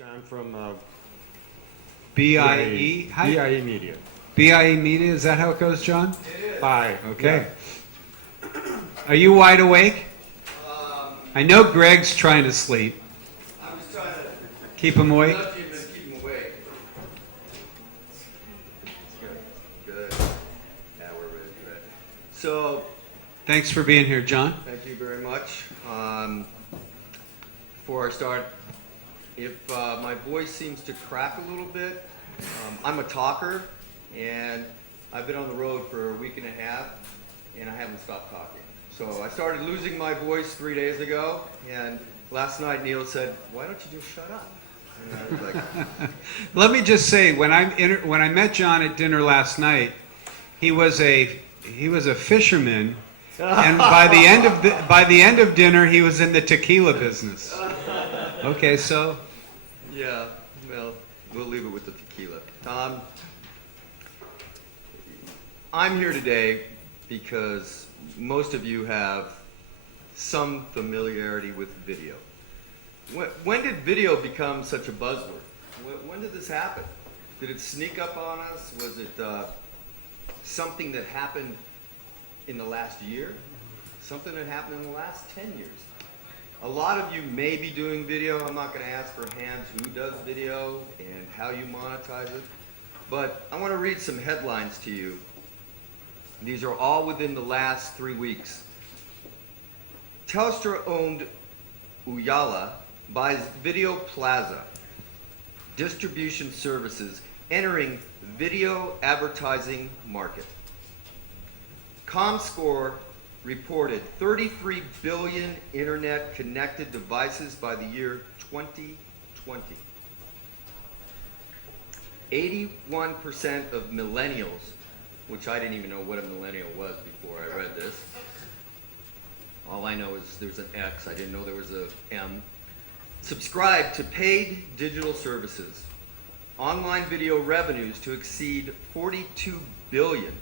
John from BIE? BIE Media. BIE Media, is that how it goes, John? It is. Hi. Okay. Are you wide awake? I know Greg's trying to sleep. I'm just trying to Keep him awake? keep him awake. Good. Yeah, we're ready for that. So, Thanks for being here, John. thank you very much. Before I start, if my voice seems to crack a little bit, I'm a talker, and I've been on the road for a week and a half, and I haven't stopped talking. So I started losing my voice 3 days ago, and last night Neil said, "Why don't you just shut up?" And I was like, Let me just say, when I met John at dinner last night, he was a fisherman, and by the end of dinner, he was in the tequila business. Okay, so yeah, well, we'll leave it with the tequila. I'm here today because most of you have some familiarity with video. When did video become such a buzzword? When did this happen? Did it sneak up on us? Was it something that happened in the last year? Something that happened in the last 10 years? A lot of you may be doing video. I'm not going to ask for hands who does video and how you monetize it. But I want to read some headlines to you. These are all within the last 3 weeks. Telstra-owned Uyala buys Video Plaza. Distribution services entering video advertising market. ComScore reported 33 billion internet connected devices by the year 2020. 81% of millennials, which I didn't even know what a millennial was before I read this. All I know is there's an X. I didn't know there was a M. Subscribe to paid digital services. Online video revenues to exceed 42 billion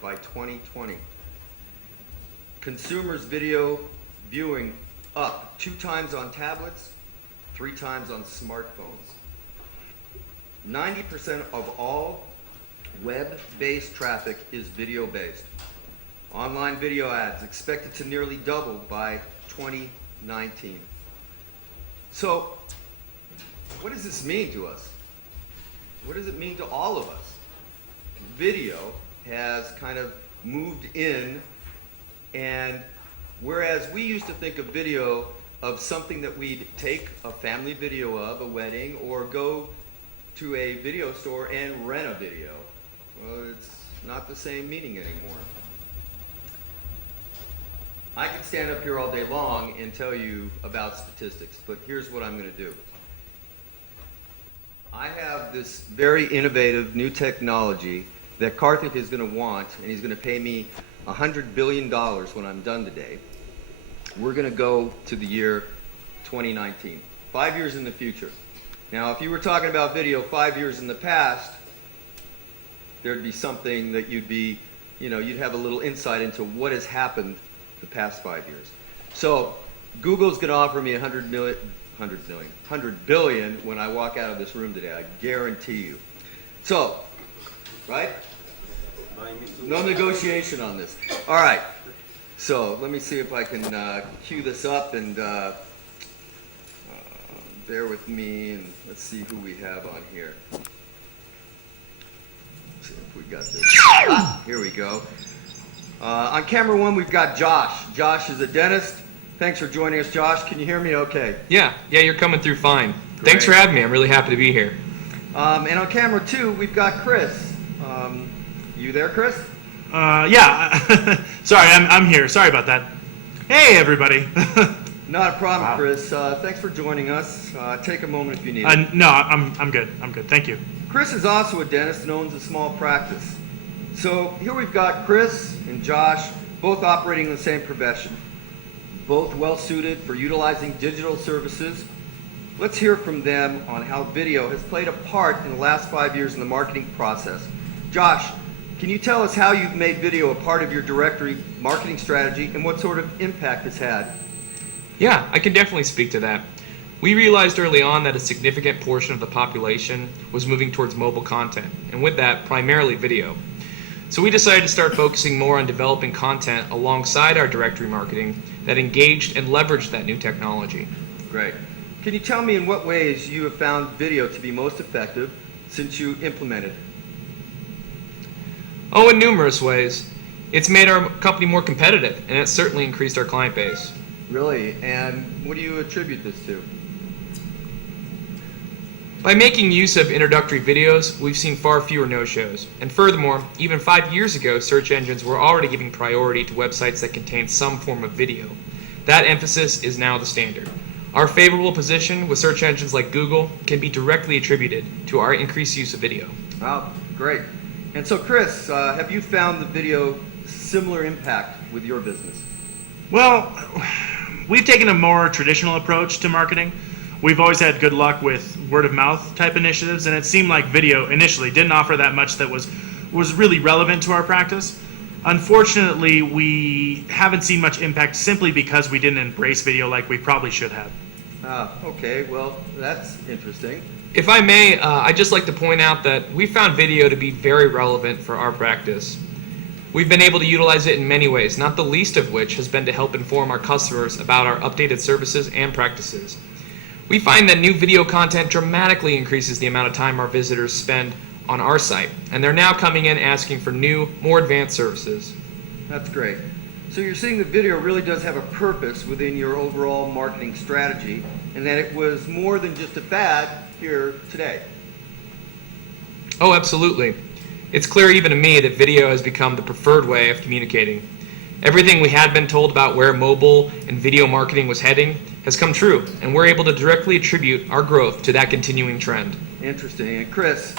by 2020. Consumers video viewing up 2 times on tablets, 3 times on smartphones. 90% of all web-based traffic is video-based. Online video ads expected to nearly double by 2019. So, what does this mean to us? What does it mean to all of us? Video has kind of moved in, and whereas we used to think of video of something that we'd take a family video of, a wedding, or go to a video store and rent a video, well, it's not the same meaning anymore. I can stand up here all day long and tell you about statistics, but here's what I'm going to do. I have this very innovative new technology that Karthik is going to want, and he's going to pay me $100 billion when I'm done today. We're going to go to the year 2019, 5 years in the future. Now, if you were talking about video 5 years in the past, there'd be something that you'd have a little insight into what has happened the past 5 years. So, Google's going to offer me $100 billion when I walk out of this room today. I guarantee you. So, right? No negotiation on this. All right. So, let me see if I can cue this up and bear with me, and let's see who we have on here. Let's see if we got this. Here we go. On camera 1, we've got Josh. Josh is a dentist. Thanks for joining us, Josh. Can you hear me okay? Yeah, you're coming through fine. Great. Thanks for having me. I'm really happy to be here. And on camera 2, we've got Chris. You there, Chris? Yeah. Sorry, I'm here. Sorry about that. Hey, everybody. Not a problem, Wow. Chris. Thanks for joining us. Take a moment if you need it. No, I'm good. I'm good. Thank you. Chris is also a dentist and owns a small practice. So here we've got Chris and Josh, both operating in the same profession, both well suited for utilizing digital services. Let's hear from them on how video has played a part in the last 5 years in the marketing process. Josh, can you tell us how you've made video a part of your directory marketing strategy and what sort of impact it's had? Yeah, I can definitely speak to that. We realized early on that a significant portion of the population was moving towards mobile content, and with that, primarily video. So we decided to start focusing more on developing content alongside our directory marketing that engaged and leveraged that new technology. Great. Can you tell me in what ways you have found video to be most effective since you implemented? Oh, in numerous ways. It's made our company more competitive, and it's certainly increased our client base. Really? And what do you attribute this to? By making use of introductory videos, we've seen far fewer no-shows. And furthermore, even 5 years ago, search engines were already giving priority to websites that contain some form of video. That emphasis is now the standard. Our favorable position with search engines like Google can be directly attributed to our increased use of video. Wow, great. And so, Chris, have you found the video similar impact with your business? Well, we've taken a more traditional approach to marketing. We've always had good luck with word of mouth type initiatives, and it seemed like video initially didn't offer that much that was really relevant to our practice. Unfortunately, we haven't seen much impact simply because we didn't embrace video like we probably should have. Okay, well, that's interesting. If I may, I'd just like to point out that we found video to be very relevant for our practice. We've been able to utilize it in many ways, not the least of which has been to help inform our customers about our updated services and practices. We find that new video content dramatically increases the amount of time our visitors spend on our site, and they're now coming in asking for new, more advanced services. That's great. So you're seeing that video really does have a purpose within your overall marketing strategy, and that it was more than just a fad here today. Oh, absolutely. It's clear even to me that video has become the preferred way of communicating. Everything we had been told about where mobile and video marketing was heading has come true, and we're able to directly attribute our growth to that continuing trend. Interesting. And Chris,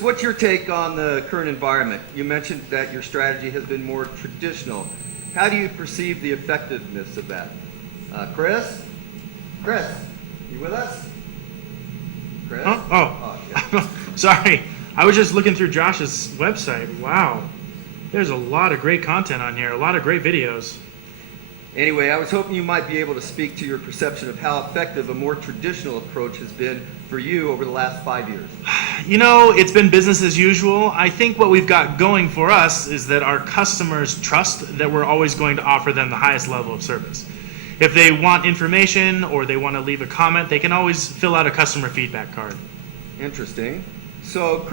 what's your take on the current environment? You mentioned that your strategy has been more traditional. How do you perceive the effectiveness of that? Chris, you with us? Chris? Huh? Oh, yeah. sorry. I was just looking through Josh's website. Wow. There's a lot of great content on here, a lot of great videos. Anyway, I was hoping you might be able to speak to your perception of how effective a more traditional approach has been for you over the last 5 years. You know, it's been business as usual. I think what we've got going for us is that our customers trust that we're always going to offer them the highest level of service. If they want information or they want to leave a comment, they can always fill out a customer feedback card. Interesting. So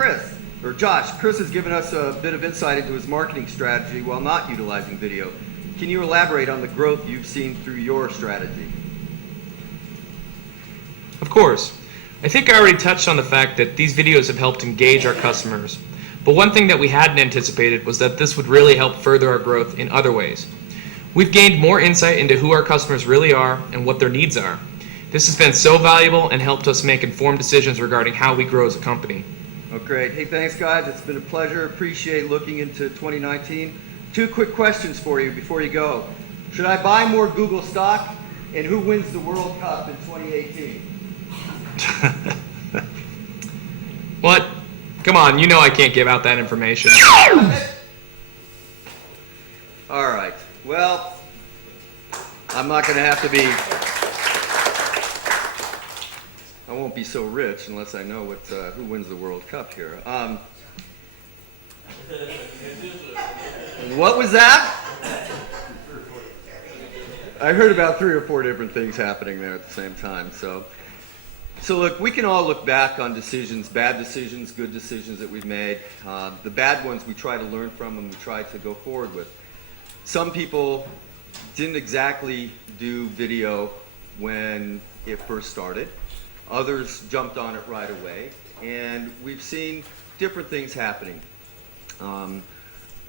Josh, Chris has given us a bit of insight into his marketing strategy while not utilizing video. Can you elaborate on the growth you've seen through your strategy? Of course. I think I already touched on the fact that these videos have helped engage our customers. But one thing that we hadn't anticipated was that this would really help further our growth in other ways. We've gained more insight into who our customers really are and what their needs are. This has been so valuable and helped us make informed decisions regarding how we grow as a company. Oh, great. Hey, thanks, guys. It's been a pleasure. Appreciate looking into 2019. 2 quick questions for you before you go. Should I buy more Google stock? And who wins the World Cup in 2018? What? Come on, you know I can't give out that information. All right. Well, I'm not going to have to be... I won't be so rich unless I know who wins the World Cup here. What was that? I heard about 3 or 4 different things happening there at the same time. So look, we can all look back on decisions, bad decisions, good decisions that we've made. The bad ones we try to learn from and we try to go forward with. Some people didn't exactly do video when it first started. Others jumped on it right away. And we've seen different things happening.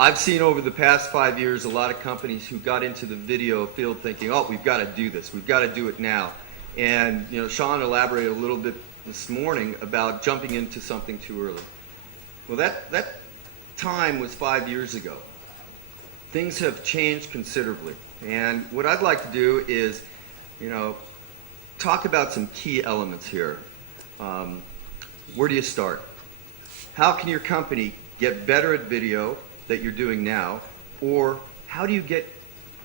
I've seen over the past 5 years a lot of companies who got into the video field thinking, oh, we've got to do this, we've got to do it now. And Sean elaborated a little bit this morning about jumping into something too early. Well, that time was 5 years ago. Things have changed considerably. And what I'd like to do is, talk about some key elements here. Where do you start? How can your company get better at video that you're doing now? Or how do you get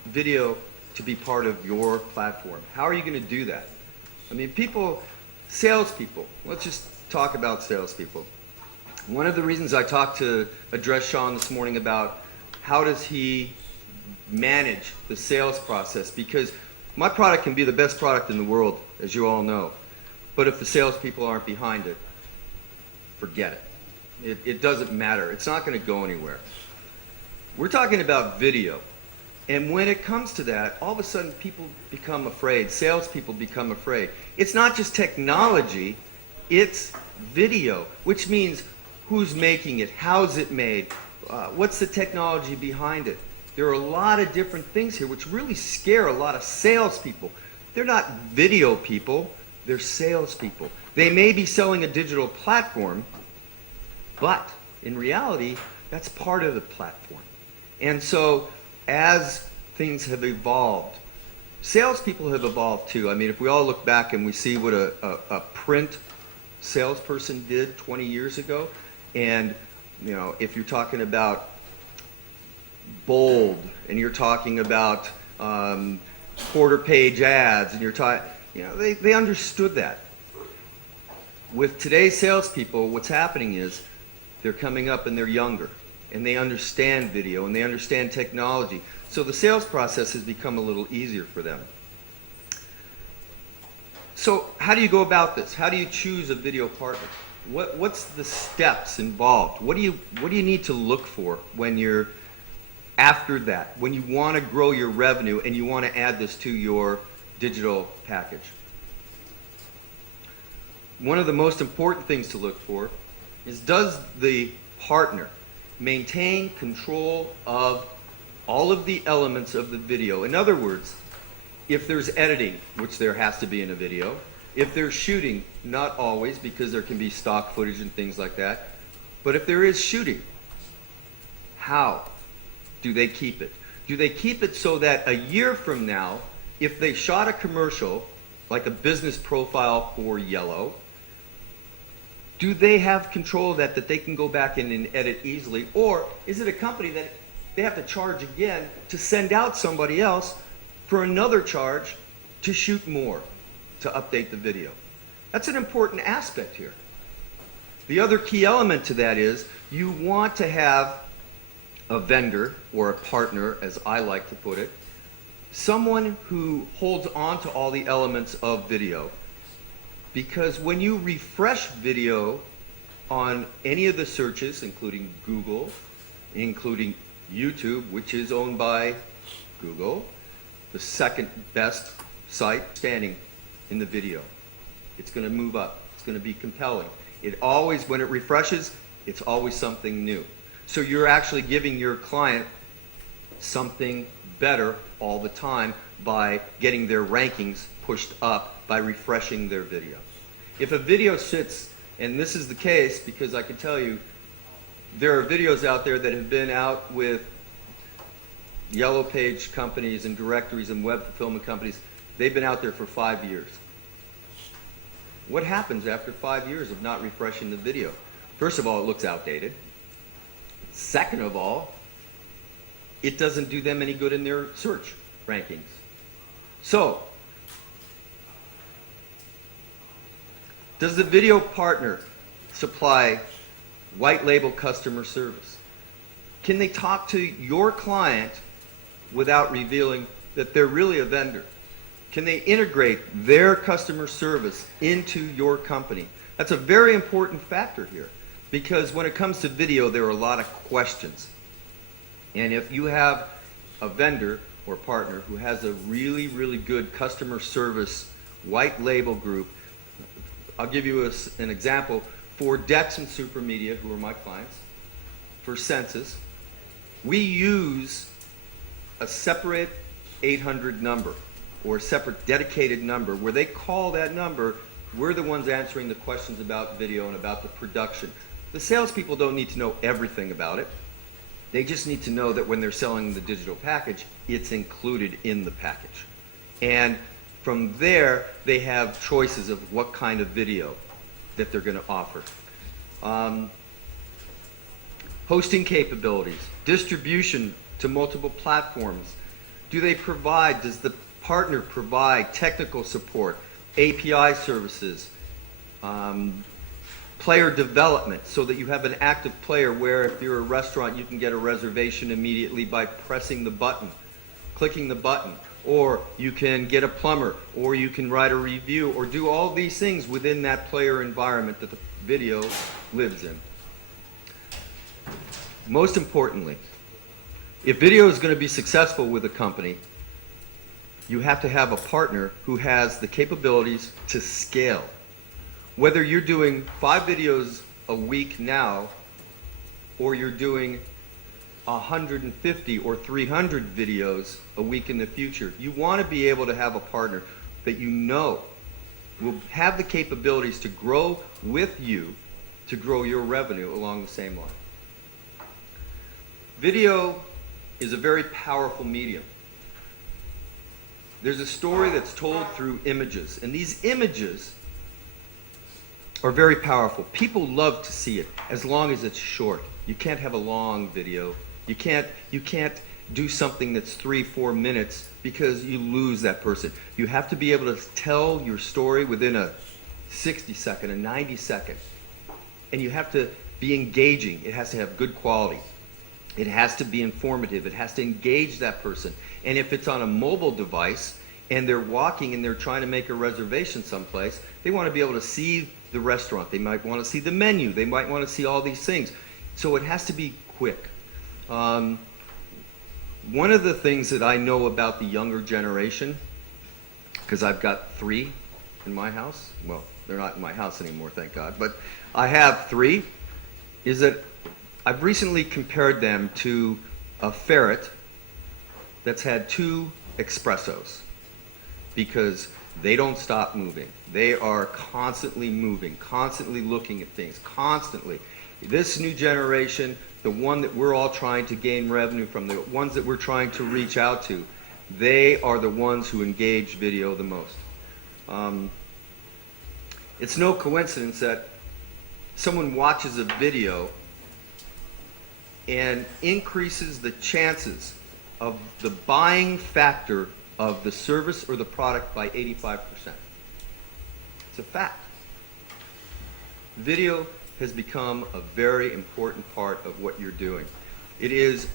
video to be part of your platform? How are you going to do that? I mean, salespeople, let's just talk about salespeople. One of the reasons I addressed Sean this morning about how does he manage the sales process, because my product can be the best product in the world, as you all know, but if the salespeople aren't behind it, forget it. It doesn't matter. It's not going to go anywhere. We're talking about video. And when it comes to that, all of a sudden people become afraid. Salespeople become afraid. It's not just technology, it's video, which means who's making it, how's it made, what's the technology behind it. There are a lot of different things here which really scare a lot of salespeople. They're not video people, they're salespeople. They may be selling a digital platform, but in reality, that's part of the platform. And so, as things have evolved, salespeople have evolved too. I mean, if we all look back and we see what a print salesperson did 20 years ago, and if you're talking about bold, and you're talking about quarter-page ads, and you're talking, they understood that. With today's salespeople, what's happening is they're coming up and they're younger, and they understand video, and they understand technology. So the sales process has become a little easier for them. So how do you go about this? How do you choose a video partner? What's the steps involved? What do you need to look for when you're after that, when you want to grow your revenue and you want to add this to your digital package? One of the most important things to look for is, does the partner maintain control of all of the elements of the video? In other words, if there's editing, which there has to be in a video, if there's shooting, not always, because there can be stock footage and things like that, but if there is shooting, how do they keep it? Do they keep it so that a year from now, if they shot a commercial, like a business profile for Yellow, do they have control of that they can go back in and edit easily? Or is it a company that they have to charge again to send out somebody else for another charge to shoot more, to update the video? That's an important aspect here. The other key element to that is you want to have a vendor or a partner, as I like to put it, someone who holds on to all the elements of video. Because when you refresh video on any of the searches, including Google, including YouTube, which is owned by Google, the second best site standing in the video, it's going to move up. It's going to be compelling. It always, when it refreshes, it's always something new. So you're actually giving your client something better all the time by getting their rankings pushed up by refreshing their video. If a video sits, and this is the case because I can tell you there are videos out there that have been out with yellow page companies and directories and web fulfillment companies. They've been out there for 5 years. What happens after 5 years of not refreshing the video? First of all, it looks outdated. Second of all, it doesn't do them any good in their search rankings. So, does the video partner supply white label customer service? Can they talk to your client without revealing that they're really a vendor? Can they integrate their customer service into your company? That's a very important factor here, because when it comes to video, there are a lot of questions. And if you have a vendor or partner who has a really, really good customer service white label group, I'll give you an example. For Dex and Supermedia, who are my clients, for Census, we use a separate 800 number or a separate dedicated number where they call that number. We're the ones answering the questions about video and about the production. The salespeople don't need to know everything about it. They just need to know that when they're selling the digital package, it's included in the package. And from there, they have choices of what kind of video that they're going to offer. Hosting capabilities, distribution to multiple platforms. Does the partner provide technical support? API services, player development, so that you have an active player where if you're a restaurant, you can get a reservation immediately by pressing the button, clicking the button, or you can get a plumber, or you can write a review, or do all these things within that player environment that the video lives in. Most importantly, if video is going to be successful with a company, you have to have a partner who has the capabilities to scale. Whether you're doing 5 videos a week now, or you're doing 150 or 300 videos a week in the future, you want to be able to have a partner that you know will have the capabilities to grow with you, to grow your revenue along the same line. Video is a very powerful medium. There's a story that's told through images, and these images are very powerful. People love to see it as long as it's short. You can't have a long video. You can't do something that's 3-4 minutes because you lose that person. You have to be able to tell your story within a 60-second, a 90-second, and you have to be engaging. It has to have good quality. It has to be informative. It has to engage that person. And if it's on a mobile device and they're walking and they're trying to make a reservation someplace, they want to be able to see the restaurant. They might want to see the menu. They might want to see all these things. So it has to be quick. One of the things that I know about the younger generation, because I've got 3 in my house. Well, they're not in my house anymore, thank God. But I have 3, is that I've recently compared them to a ferret that's had 2 espressos, because they don't stop moving. They are constantly moving, constantly looking at things, constantly. This new generation, the one that we're all trying to gain revenue from, the ones that we're trying to reach out to, they are the ones who engage video the most. It's no coincidence that someone watches a video and increases the chances of the buying factor of the service or the product by 85%. It's a fact. Video has become a very important part of what you're doing. It is,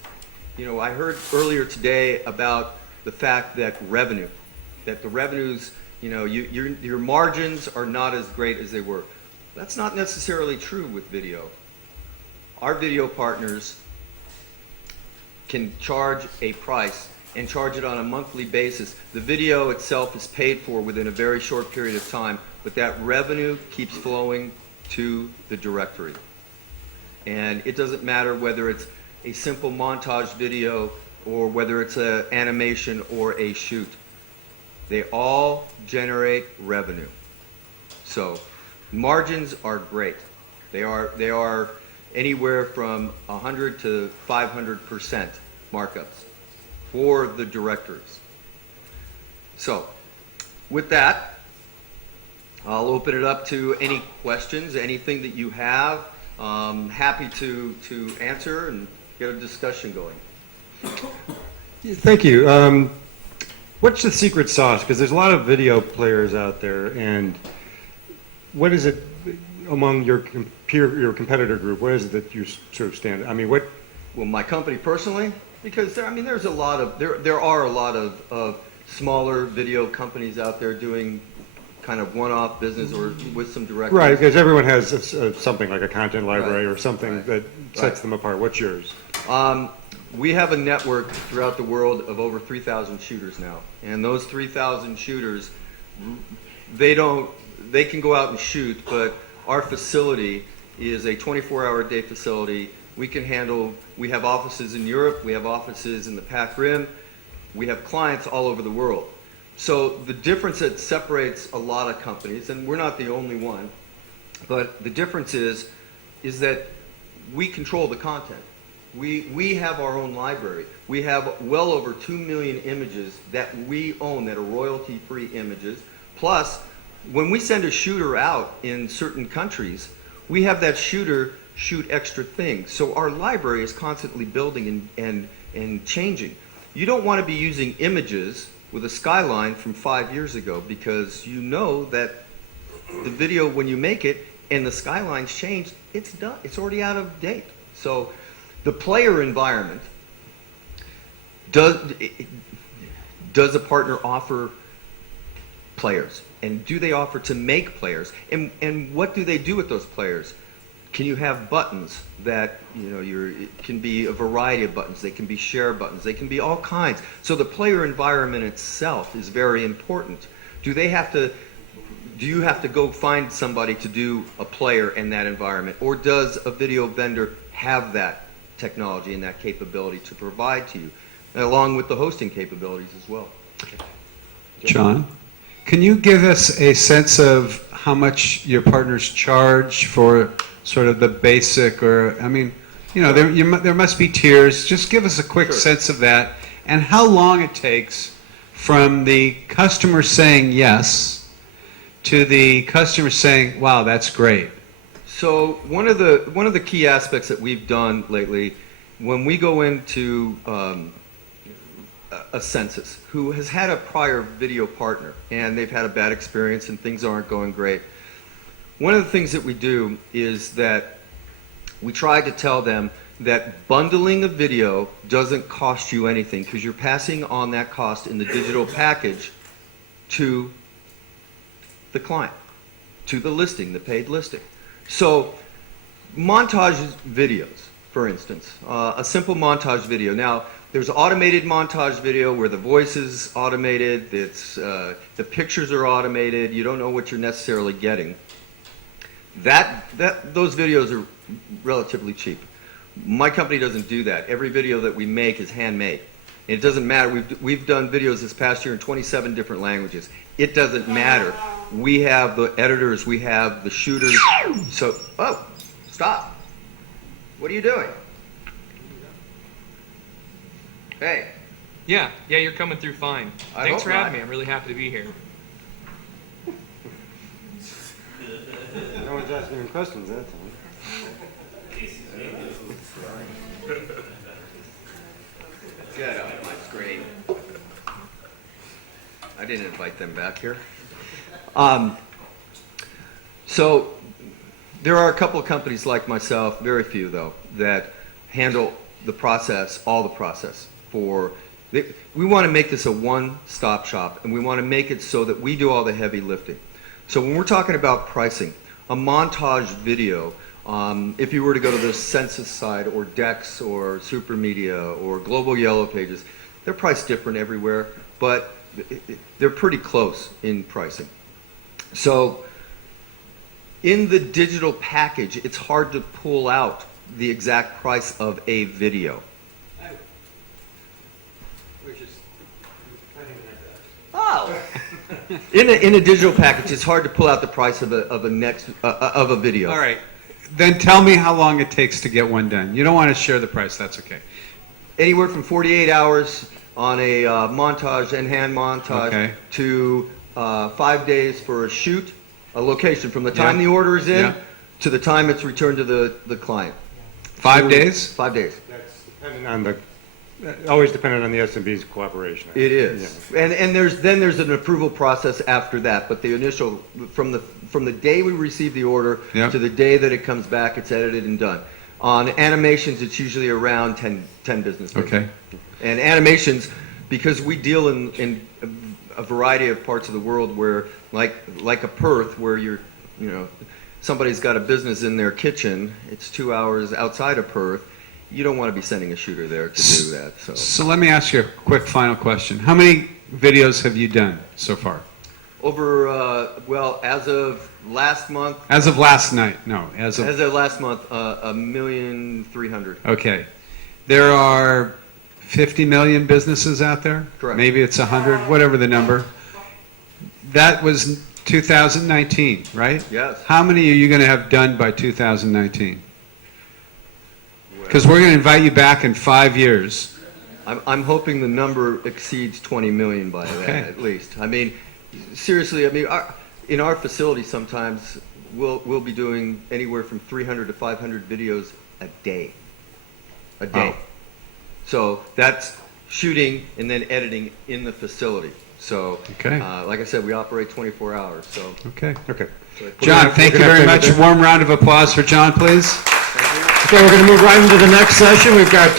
I heard earlier today about the fact that the revenues, your margins are not as great as they were. That's not necessarily true with video. Our video partners can charge a price and charge it on a monthly basis. The video itself is paid for within a very short period of time, but that revenue keeps flowing to the directory. And it doesn't matter whether it's a simple montage video or whether it's an animation or a shoot. They all generate revenue. So margins are great. They are anywhere from 100 to 500% markups for the directories. So with that, I'll open it up to any questions, anything that you have. Happy to answer and get a discussion going. Thank you. What's the secret sauce? Because there's a lot of video players out there, and what is it among your competitor group? What is it that you sort of stand? I mean, what? Well, my company personally, because there are a lot of smaller video companies out there doing kind of one-off business or with some direct. Right, because everyone has something like a content library or something right, that sets them apart. What's yours? We have a network throughout the world of over 3,000 shooters now, and those 3,000 shooters, they can go out and shoot, but our facility is a 24-hour day facility. We have offices in Europe, we have offices in the Pac Rim, we have clients all over the world. So the difference that separates a lot of companies, and we're not the only one, but the difference is that we control the content. We have our own library. We have well over 2 million images that we own that are royalty-free images. Plus, when we send a shooter out in certain countries, we have that shooter shoot extra things. So our library is constantly building and changing. You don't want to be using images with a skyline from 5 years ago, because you know that the video, when you make it and the skyline's changed, it's done. It's already out of date. So the player environment, does a partner offer players? And do they offer to make players? And what do they do with those players? Can you have buttons that, it can be a variety of buttons. They can be share buttons. They can be all kinds. So the player environment itself is very important. Do you have to go find somebody to do a player in that environment? Or does a video vendor have that technology and that capability to provide to you, along with the hosting capabilities as well? Jon, can you give us a sense of how much your partners charge for sort of the basic, there must be tiers. Just give us a quick sense of that, and how long it takes from the customer saying yes to the customer saying, wow, that's great. So one of the key aspects that we've done lately, when we go into a census who has had a prior video partner and they've had a bad experience and things aren't going great, one of the things that we do is that we try to tell them that bundling a video doesn't cost you anything, because you're passing on that cost in the digital package to the client, to the listing, the paid listing. So montage videos, for instance, a simple montage video. Now, there's automated montage video where the voice is automated, the pictures are automated, you don't know what you're necessarily getting. Those videos are relatively cheap. My company doesn't do that. Every video that we make is handmade. It doesn't matter. We've done videos this past year in 27 different languages. It doesn't matter. We have the editors, we have the shooters. So, stop. What are you doing? Hey. Yeah, you're coming through fine. I Thanks hope for having not. me. I'm really happy to be here. No one's asking him questions that time. Get off my screen. I didn't invite them back here. So there are a couple of companies like myself, very few though, that handle the process, all the process. We want to make this a one-stop shop, and we want to make it so that we do all the heavy lifting. So when we're talking about pricing, a montage video, if you were to go to the Census side or Dex or Super Media or Global Yellow Pages, they're priced different everywhere, but they're pretty close in pricing. So in the digital package, it's hard to pull out the exact price of a video. Oh! In a digital package, it's hard to pull out the price of a video. All right. Then tell me how long it takes to get one done. You don't want to share the price, that's okay. Anywhere from 48 hours on a montage and hand montage to 5 days for a shoot, a location from the time the order is in to the time it's returned to the client. 5 days? 5 days. That's always dependent on the SMB's cooperation. It is, and there's an approval process after that. But the initial, from the day we receive the order to the day that it comes back, it's edited and done. On animations, it's usually around 10 business days. Okay. And animations, because we deal in a variety of parts of the world where, like a Perth, where somebody's got a business in their kitchen, it's 2 hours outside of Perth. You don't want to be sending a shooter there to do that. So let me ask you a quick final question. How many videos have you done so far? Over, as of last month. As of last night, no. As of last month, 1,300,000. Okay. There are 50 million businesses out there? Correct. Maybe it's 100, whatever the number. That was 2019, right? Yes. How many are you going to have done by 2019? Because we're going to invite you back in 5 years. I'm hoping the number exceeds 20 million by that, at least. I mean, seriously, in our facility sometimes we'll be doing anywhere from 300 to 500 videos a day. Oh. So that's shooting and then editing in the facility. So, Okay. like I said, we operate 24 hours. So, Okay. Okay. John, thank you very much. Warm round of applause for John, please. Okay, we're going to move right into the next session. We've got